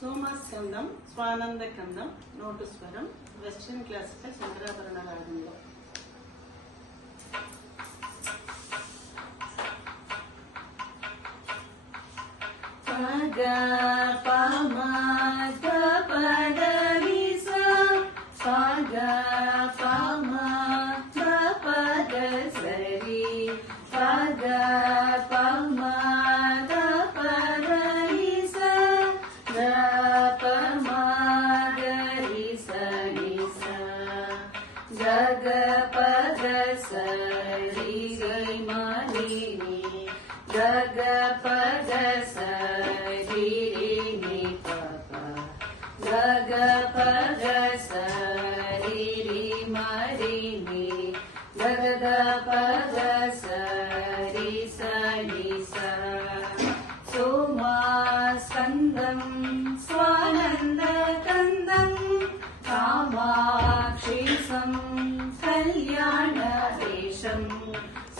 సోమస్కందం స్వానందకందం నోటు స్వరం వెస్టర్న్ క్లాసికల్ శంకరాభరణ రాగంలో పగ పమ ధ పద రి స పగ పమ ధ పద సరి పగ పమ ధ పద రి స ధ పమ ద రి స రి స జగ పద సరి రి మ రి ని జగ పద సరి రి ని ప ప జగ పద సరి రి మ రి ని జగ పద సరి స ని స సోమస్కందం స్వానందకందం కామాక్షీసం కళ్యాణవేషం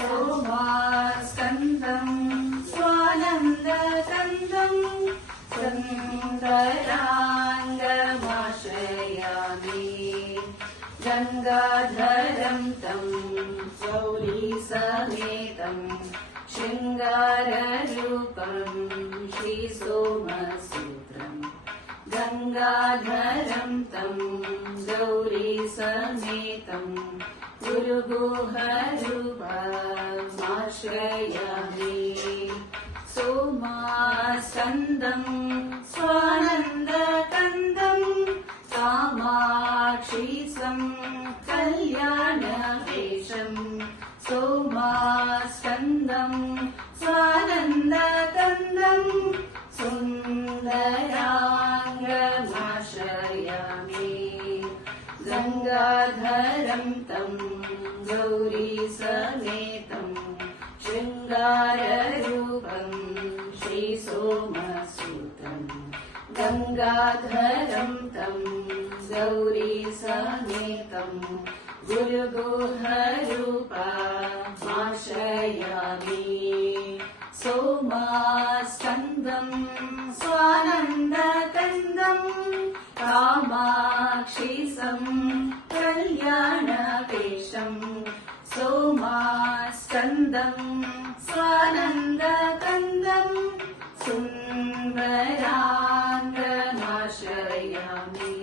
సోమస్కందం స్వానందకందం సుందరాంగమాశ్రయామి గంగాధరం తం గౌరీసమేతం శృంగారరూపం శ్రీసోమసూత్రం గంగాధరం తం గౌరీసమేతం గురుగుహరూపమాశ్రయామి సోమస్కందం స్వానందకందం కామాక్షీసం కళ్యాణవేషం సోమస్కందం స్వానందకందం సుందరాంగమాశ్రయామి గంగాధరం తం గౌరీసమేతం శృంగారరూపం శ్రీసోమసూత్రం గంగాధరం తం గౌరీసమేతం గురుగుహరూపమాశ్రయామి సోమస్కందం స్వానందకందం కామాక్షీసం కళ్యాణవేషం సోమస్కందం స్వానందకందం సుందరాంగమాశ్రయామి